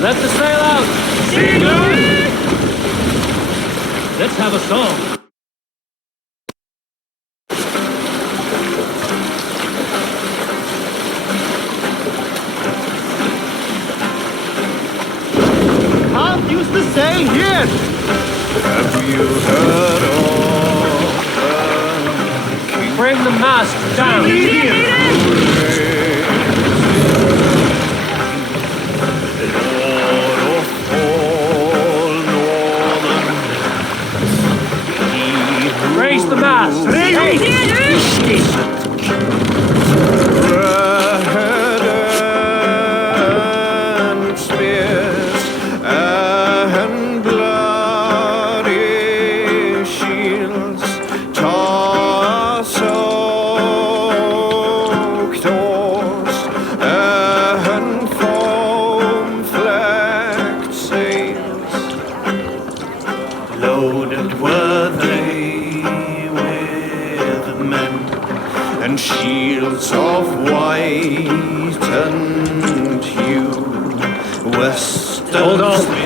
Let the sail out! Seagulls! Let's have a song. Can't use the sail here! Have you heard of Bring the mast down! Raise the mast! and spears and bloody shields, tar-soaked oars and foam-flecked sails. Loaded were they with men and shields of white and hue, western Hold on.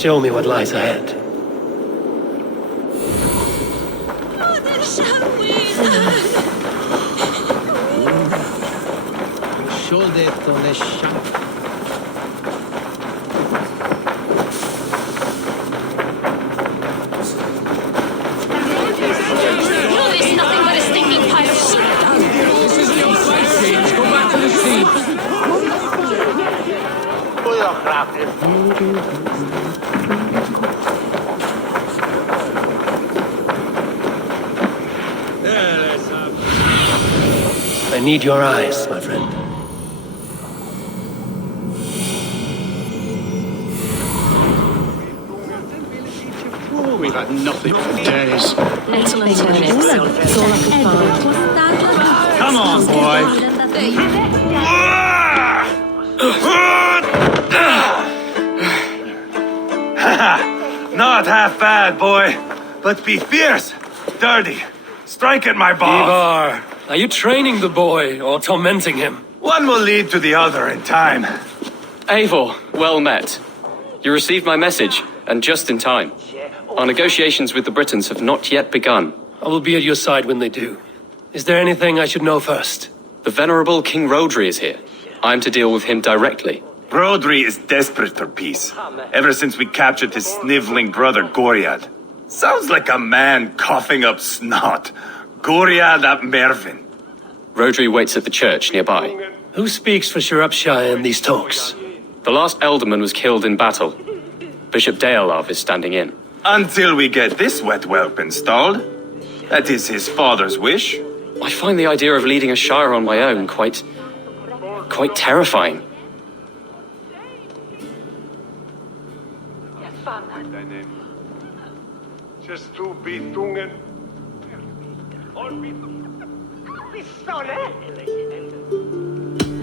Show me what lies ahead. It's nothing but a stinking pile of shit. Go back to the sea. I need your eyes, my friend. We've had nothing for days. Excellent turnips. That's all I could find. Come on, boy. Not half bad, boy. But be fierce, dirty. Strike at my balls. Ivar, are you training the boy or tormenting him? One will lead to the other in time. Eivor, well met. You received my message, and just in time. Our negotiations with the Britons have not yet begun. I will be at your side when they do. Is there anything I should know first? The venerable King Rodri is here. I am to deal with him directly. Brodri is desperate for peace, ever since we captured his sniveling brother Goriad. Sounds like a man coughing up snot. Goriad ap Mervin. Rodri waits at the church nearby. Who speaks for Shropshire in these talks? The last alderman was killed in battle. Bishop Deolav is standing in. Until we get this wet whelp installed. That is his father's wish. I find the idea of leading a shire on my own quite terrifying.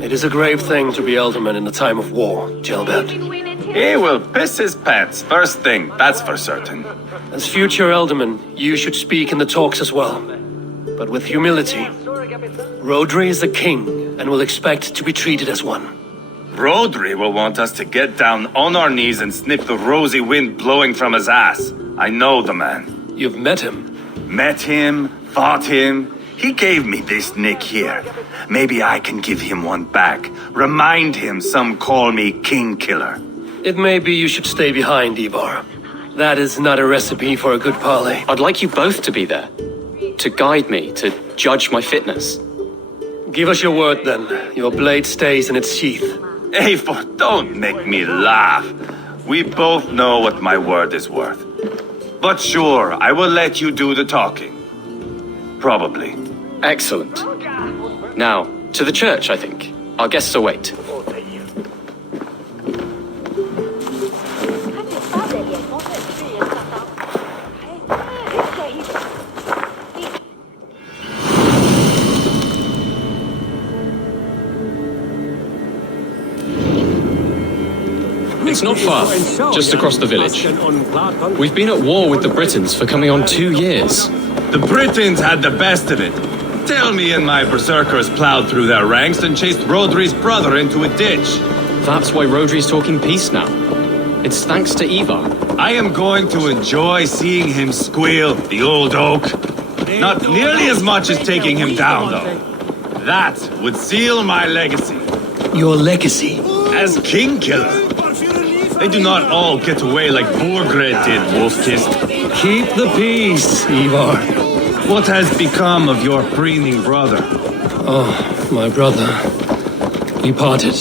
It is a grave thing to be Elderman in a time of war, Gelbert. He will piss his pants first thing, that's for certain. As future Elderman, you should speak in the talks as well. But with humility. Rodri is the king, and will expect to be treated as one. Rodri will want us to get down on our knees and sniff the rosy wind blowing from his ass. I know the man. You've met him. Met him, fought him. He gave me this nick here. Maybe I can give him one back. Remind him some call me King Killer. It may be you should stay behind, Ivar. That is not a recipe for a good parley. I'd like you both to be there. To guide me, to judge my fitness. Give us your word, then. Your blade stays in its sheath. Eivor, don't make me laugh. We both know what my word is worth. But sure, I will let you do the talking. Probably. Excellent. Now, to the church, I think. Our guests await. It's not far, just across the village. We've been at war with the Britons for coming on 2 years. The Britons had the best of it. Tell me and my berserkers plowed through their ranks and chased Rodri's brother into a ditch. That's why Rodri's talking peace now. It's thanks to Ivar. I am going to enjoy seeing him squeal, the old oak. Not nearly as much as taking him down, though. That would seal my legacy. Your legacy? As King Killer. They do not all get away like Borgred did, Wolf-Kissed. Keep the peace, Ivar. What has become of your preening brother? Oh, my brother. He parted.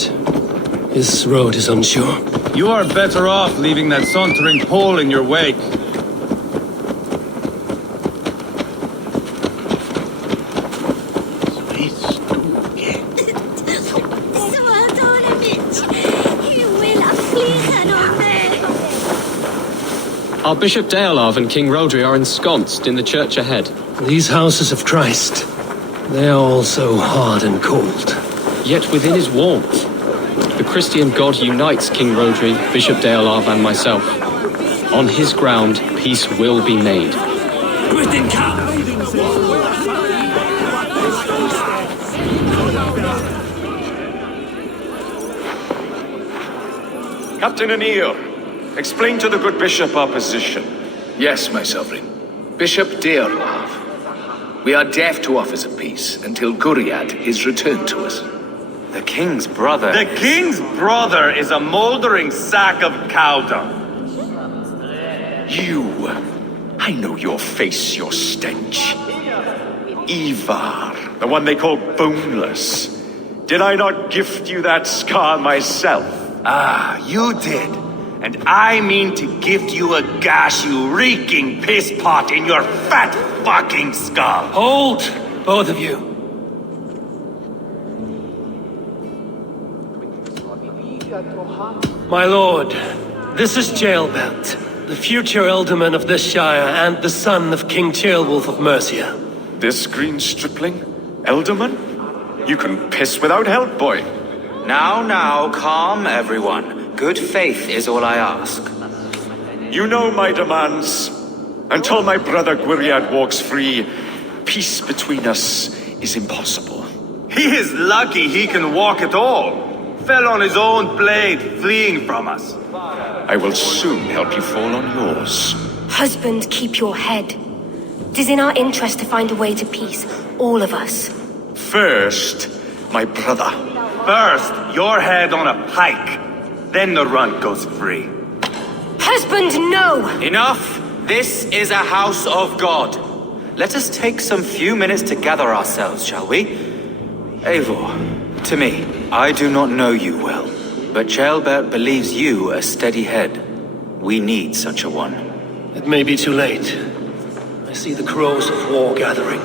His road is unsure. You are better off leaving that sauntering Pole in your wake. Our Bishop Deolav and King Rodri are ensconced in the church ahead. These houses of Christ, they are all so hard and cold. Yet within his warmth, the Christian God unites King Rodri, Bishop Deolav and myself. On his ground, peace will be made. Captain Anil, explain to the good bishop our position. Yes, my sovereign. Bishop Deolav. We are deaf to offers of peace until Guriad is returned to us. The king's brother. The king's brother is a mouldering sack of cow dung. You. I know your face, your stench. Ivar, the one they call Boneless. Did I not gift you that scar myself? Ah, you did. And I mean to gift you a gash, you reeking piss pot in your fat fucking skull. Hold, both of you. My lord, this is Jailbelt, the future Elderman of this shire and the son of King Ceolwulf of Mercia. This green stripling? Elderman? You can piss without help, boy. Now, calm everyone. Good faith is all I ask. You know my demands. Until my brother Gwiriad walks free, peace between us is impossible. He is lucky he can walk at all. Fell on his own blade, fleeing from us. I will soon help you fall on yours. Husband, keep your head. It is in our interest to find a way to peace, all of us. First, my brother. First, your head on a pike. Then the runt goes free. Husband, no! Enough! This is a house of God. Let us take some few minutes to gather ourselves, shall we? Eivor, to me, I do not know you well, but Ceolbert believes you a steady head. We need such a one. It may be too late. I see the crows of war gathering.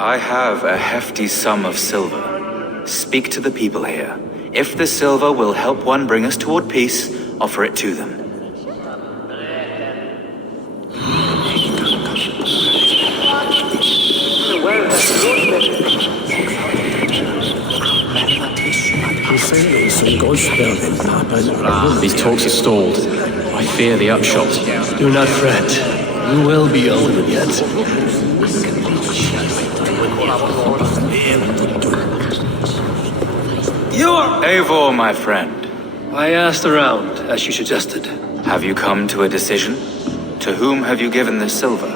I have a hefty sum of silver. Speak to the people here. If the silver will help one bring us toward peace, offer it to them. These talks are stalled. I fear the upshot. Do not fret. You will be alderman yet. Eivor, my friend. I asked around, as you suggested. Have you come to a decision? To whom have you given this silver?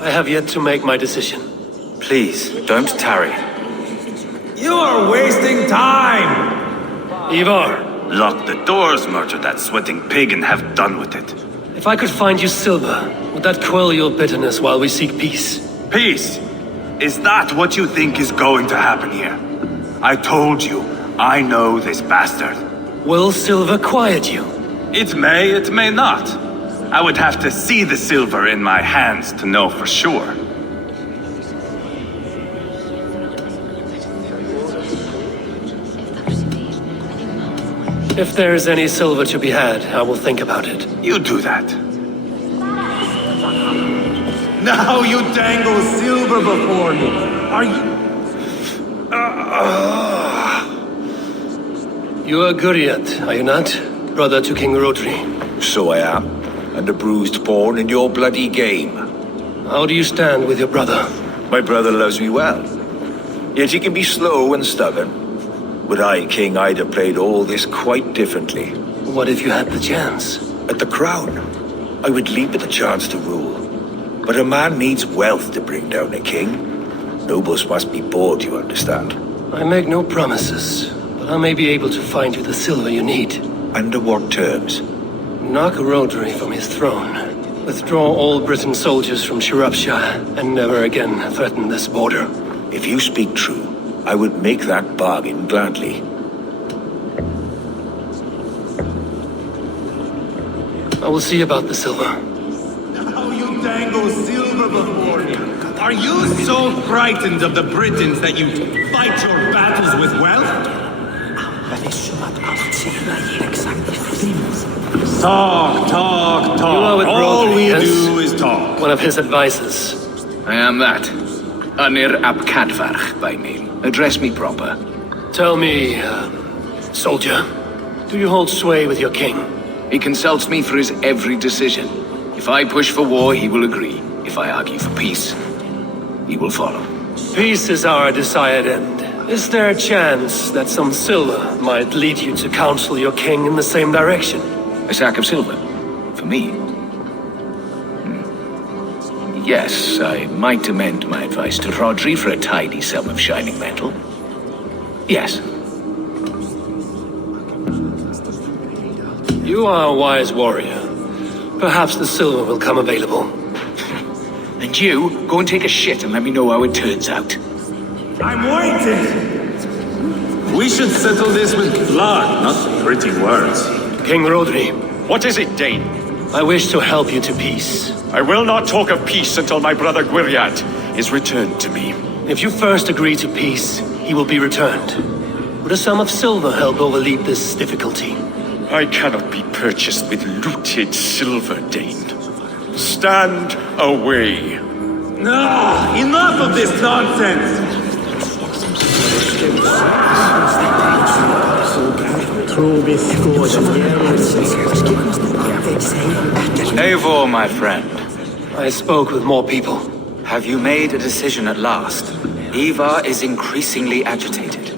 I have yet to make my decision. Please, don't tarry. You are wasting time! Ivar, Lock the doors, murder that sweating pig, and have done with it. if I could find you silver, would that quell your bitterness while we seek peace? Peace? Is that what you think is going to happen here? I told you, I know this bastard. Will silver quiet you? It may not. I would have to see the silver in my hands to know for sure. If there is any silver to be had, I will think about it. You do that. Now you dangle silver before me. Are you... You are Guriat, are you not? Brother to King Rodri. So I am, and a bruised pawn in your bloody game. How do you stand with your brother? My brother loves me well, yet he can be slow and stubborn. Were I king, I'd have played all this quite differently. What if you had the chance? At the crown, I would leap at the chance to rule. But a man needs wealth to bring down a king. Nobles must be bought, you understand. I make no promises, but I may be able to find you the silver you need. Under what terms? Knock Rodri from his throne. Withdraw all Britain soldiers from Shropshire, and never again threaten this border. If you speak true, I would make that bargain gladly. I will see about the silver. Now you dangle silver before me. Are you so frightened of the Britons that you fight your battles with wealth? Talk. You are with All Rodri, we yes? do is talk. One of his advisors. I am that. Anir ap Cadfarch by name. Address me proper. Tell me, soldier, do you hold sway with your king? He consults me for his every decision. If I push for war, he will agree. If I argue for peace, he will follow. Peace is our desired end. Is there a chance that some silver might lead you to counsel your king in the same direction? A sack of silver? For me? Yes, I might amend my advice to Rodri for a tidy sum of shining metal. Yes. You are a wise warrior. Perhaps the silver will come available. And you, go and take a shit and let me know how it turns out. I'm waiting. We should settle this with blood, not pretty words. King Rodri, What is it, Dane? I wish to help you to peace. I will not talk of peace until my brother Gwiriat is returned to me. If you first agree to peace, he will be returned. Would a sum of silver help overleap this difficulty? I cannot be purchased with looted silver, Dane. Stand away. Enough of this nonsense! Eivor, my friend. I spoke with more people. Have you made a decision at last? Ivar is increasingly agitated.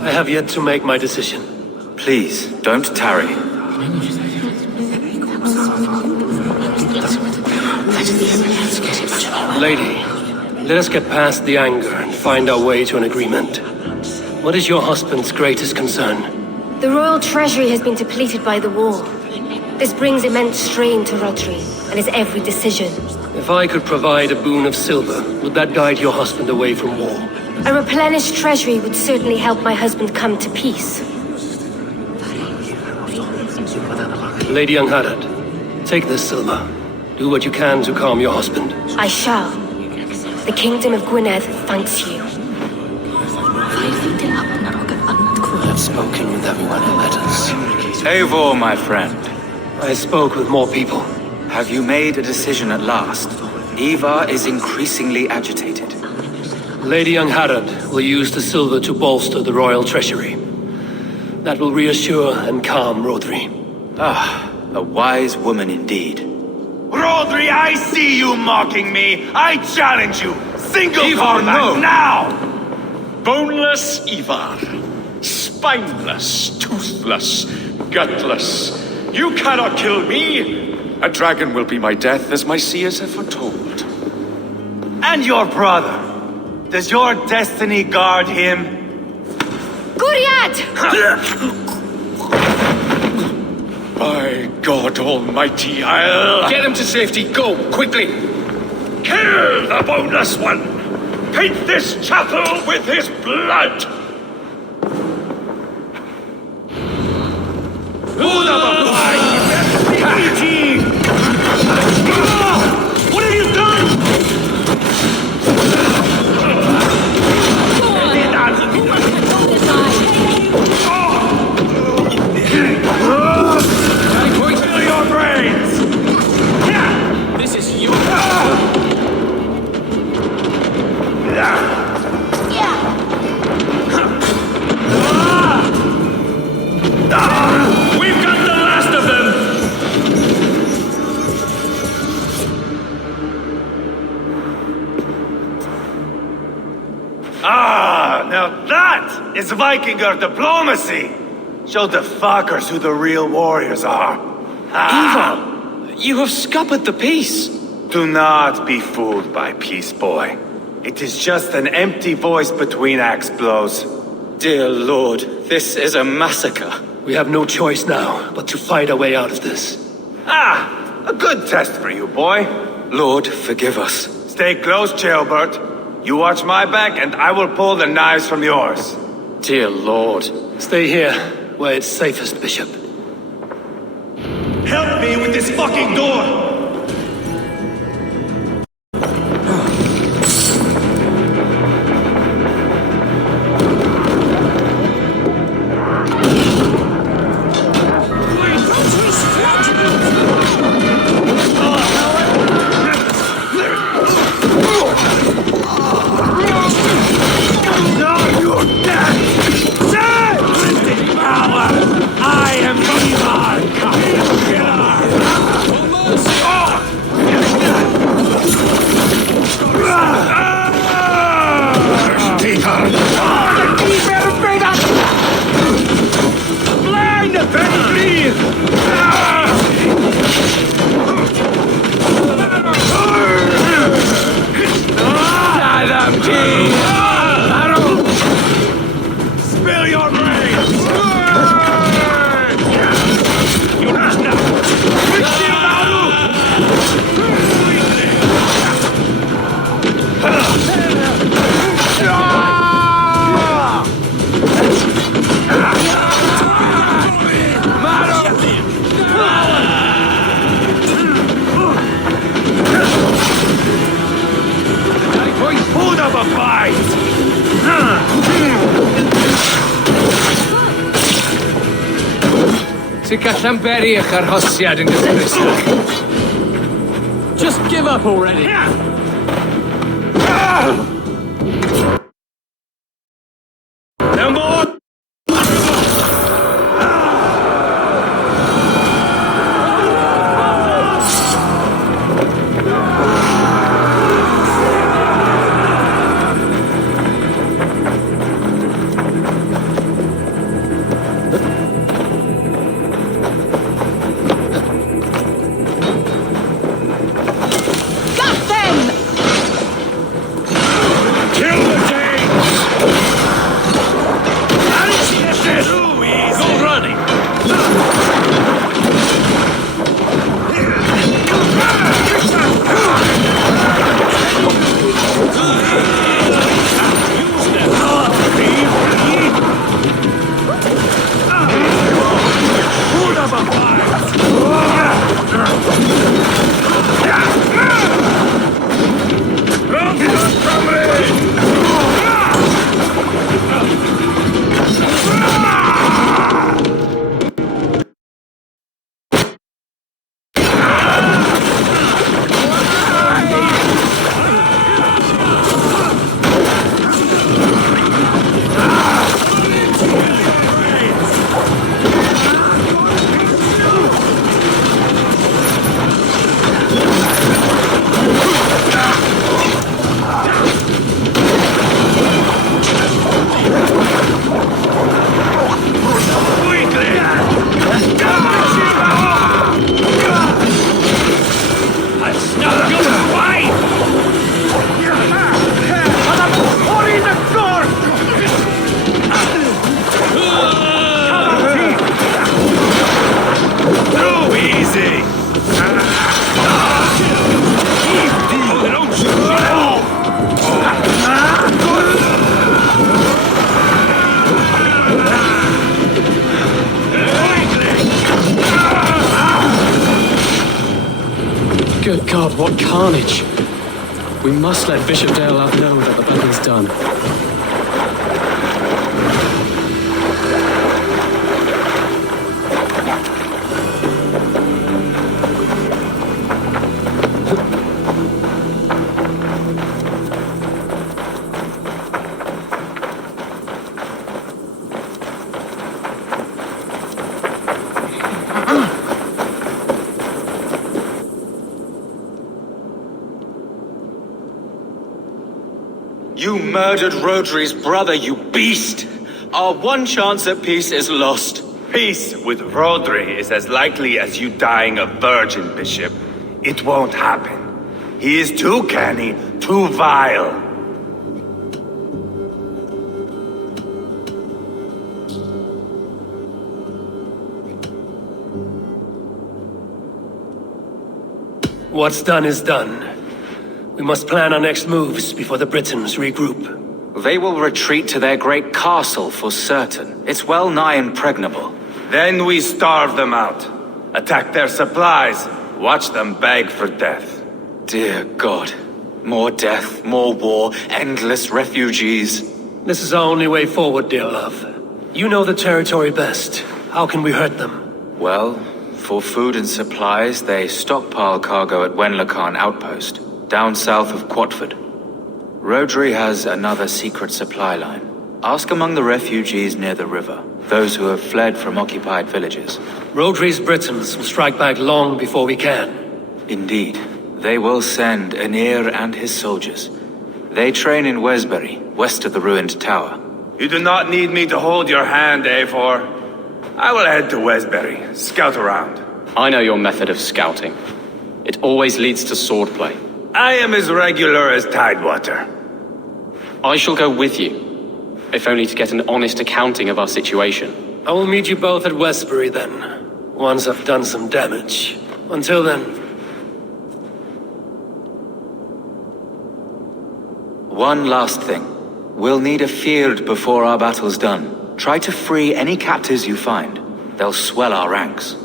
I have yet to make my decision. Please, don't tarry. Lady, let us get past the anger and find our way to an agreement. What is your husband's greatest concern? The royal treasury has been depleted by the war. This brings immense strain to Rodri and his every decision. If I could provide a boon of silver, would that guide your husband away from war? A replenished treasury would certainly help my husband come to peace. Lady Angharad, take this silver. Do what you can to calm your husband. I shall. The kingdom of Gwynedd thanks you. spoken with everyone who matters. Eivor, my friend. I spoke with more people. Have you made a decision at last? Ivar is increasingly agitated. Lady Angharad will use the silver to bolster the royal treasury. That will reassure and calm Rodri. Ah, a wise woman indeed. Rodri, I see you mocking me! I challenge you! Single Ivar, combat no. now! Boneless Ivar. Spineless, toothless, gutless. You cannot kill me! A dragon will be my death, as my seers have foretold. And your brother. Does your destiny guard him? Guriad! By God Almighty, I'll... Get him to safety, go, quickly! Kill the boneless one! Paint this chapel with his blood! What have you done? I'm going to fill your brains! This is your... We've got the last of them! Ah, now that is Vikinger diplomacy! Show the fuckers who the real warriors are. Ivar, you have scuppered the peace. Do not be fooled by peace, boy. It is just an empty voice between axe blows. Dear Lord, this is a massacre. We have no choice now but to fight our way out of this. Ah, a good test for you, boy. Lord, forgive us. Stay close, Chaelbert. You watch my back and I will pull the knives from yours. Dear Lord. Stay here, where it's safest, Bishop. Help me with this fucking door! I am Ivar! Ti'n gallan beri eich arhosiad yn gyfristach. Just give up already. Kill the Good God, what carnage! We must let Bishop de Olaf know that the battle is done. You murdered Rodri's brother, you beast! Our one chance at peace is lost. Peace with Rodri is as likely as you dying a virgin, Bishop. It won't happen. He is too canny, too vile. What's done is done. We must plan our next moves before the Britons regroup. They will retreat to their great castle for certain. It's well nigh impregnable. Then we starve them out. Attack their supplies. Watch them beg for death. Dear God. More death, more war, endless refugees. This is our only way forward, dear love. You know the territory best. How can we hurt them? Well, for food and supplies, they stockpile cargo at Wenlacan Outpost, down south of Quatford. Rodri has another secret supply line. Ask among the refugees near the river, those who have fled from occupied villages. Rodri's Britons will strike back long before we can. Indeed. They will send Anir and his soldiers. They train in Wesbury, west of the ruined tower. You do not need me to hold your hand, Eivor. I will head to Wesbury, scout around. I know your method of scouting. It always leads to swordplay. I am as regular as Tidewater. I shall go with you, if only to get an honest accounting of our situation. I will meet you both at Westbury then, once I've done some damage. Until then. One last thing. We'll need a field before our battle's done. Try to free any captives you find. They'll swell our ranks.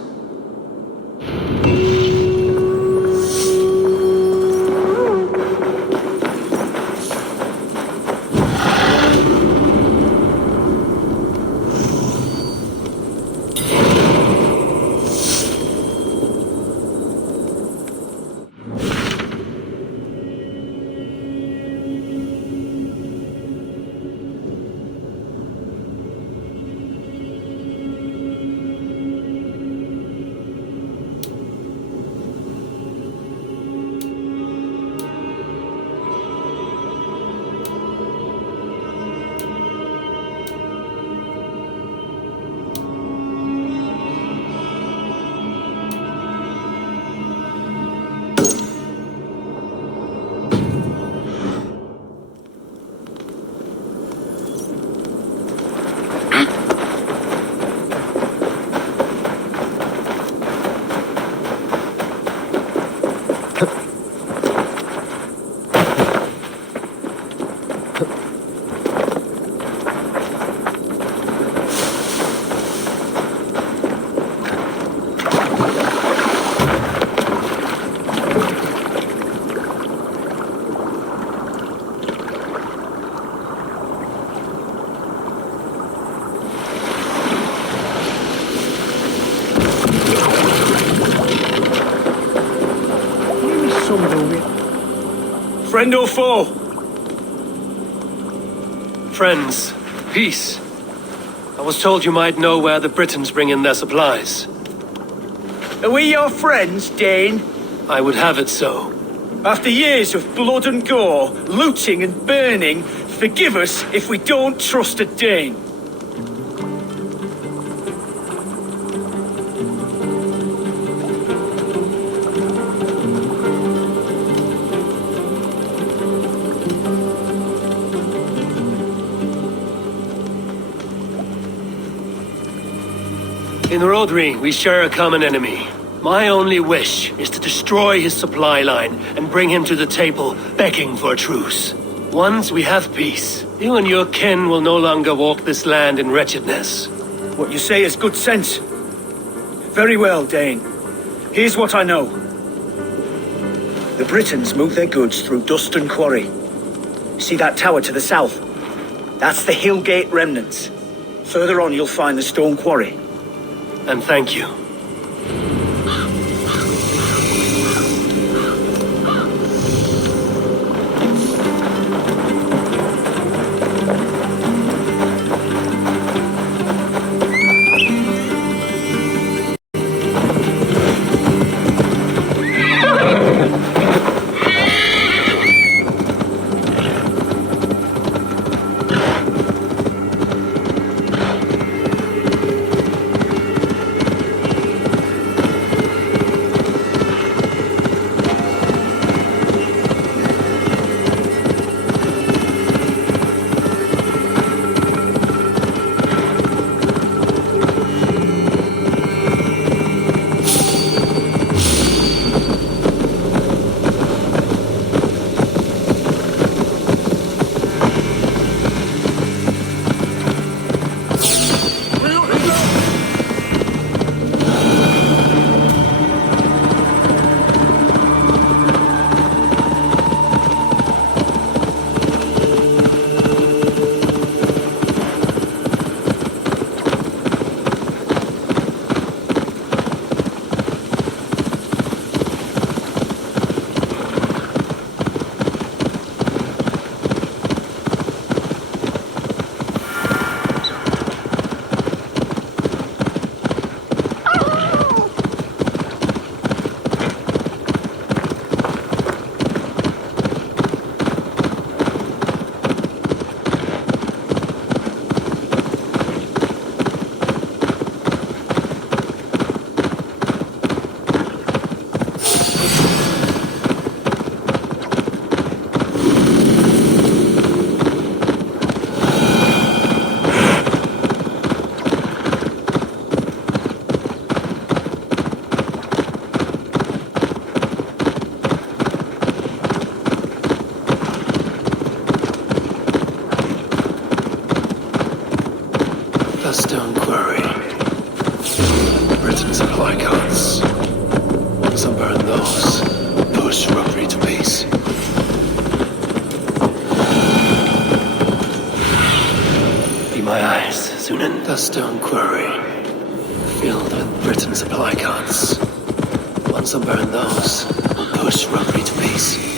Friend or foe? Friends, peace. I was told you might know where the Britons bring in their supplies. Are we your friends, Dane? I would have it so. After years of blood and gore, looting and burning, forgive us if we don't trust a Dane. In Rodri, we share a common enemy. My only wish is to destroy his supply line and bring him to the table, begging for a truce. Once we have peace, you and your kin will no longer walk this land in wretchedness. What you say is good sense. Very well, Dane. Here's what I know. The Britons move their goods through Duston Quarry. See that tower to the south? That's the Hillgate remnants. Further on, you'll find the stone quarry. And thank you. Stone quarry. Written supply cards. Some burn those. Push rubbery to peace. Be my eyes, Sunan. The stone quarry. Filled with Britain supply cards. Once I burn those, push rubbery to peace.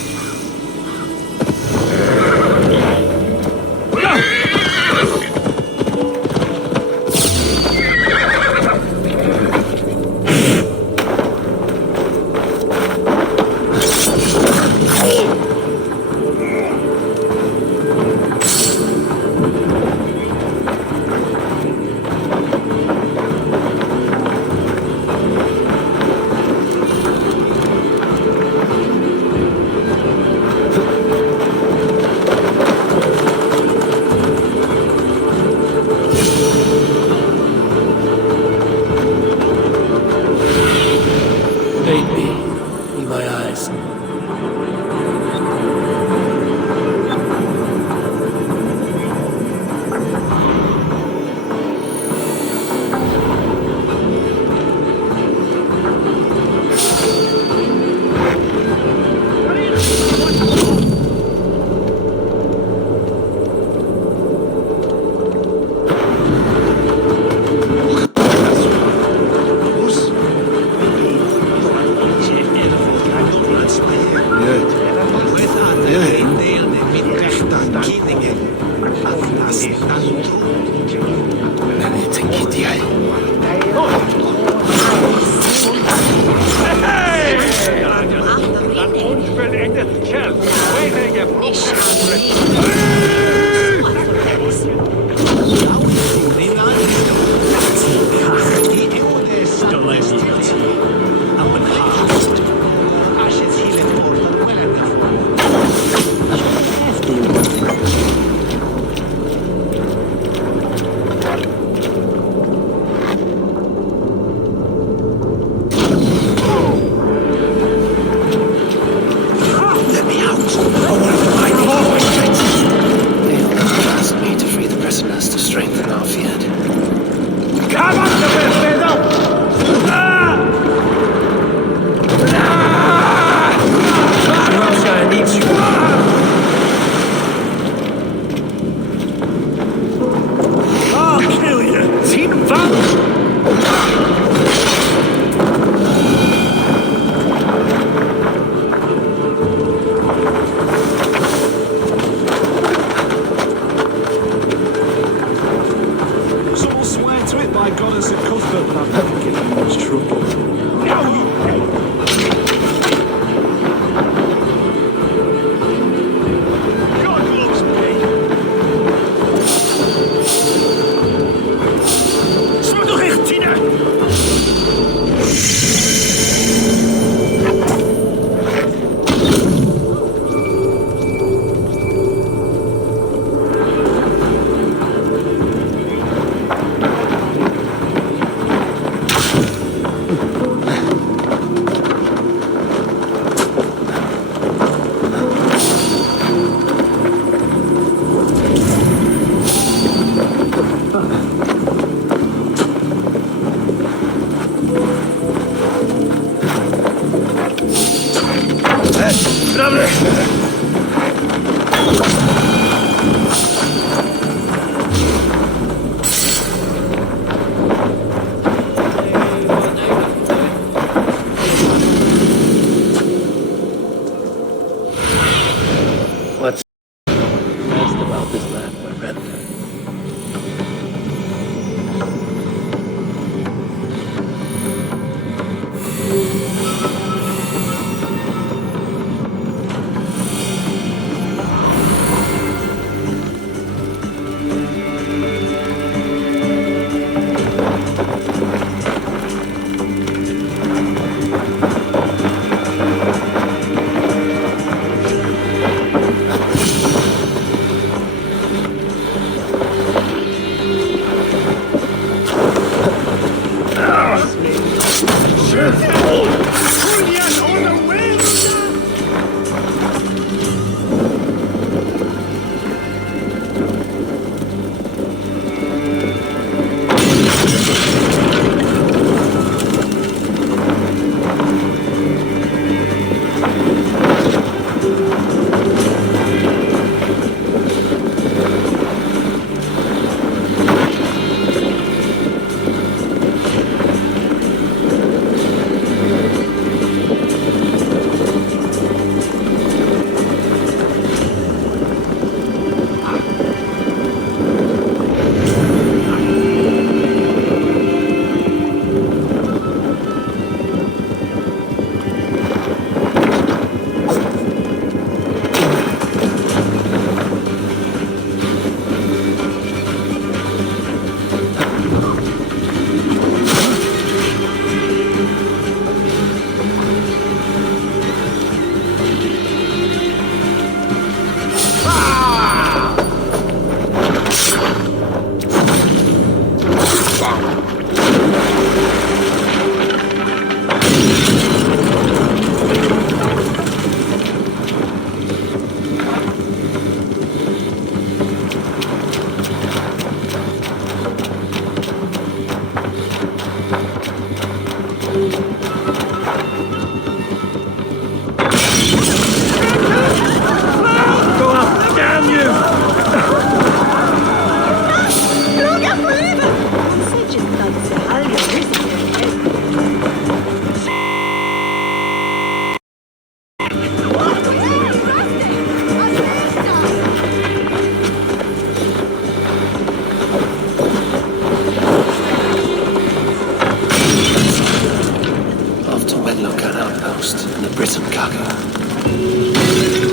Britain cargo.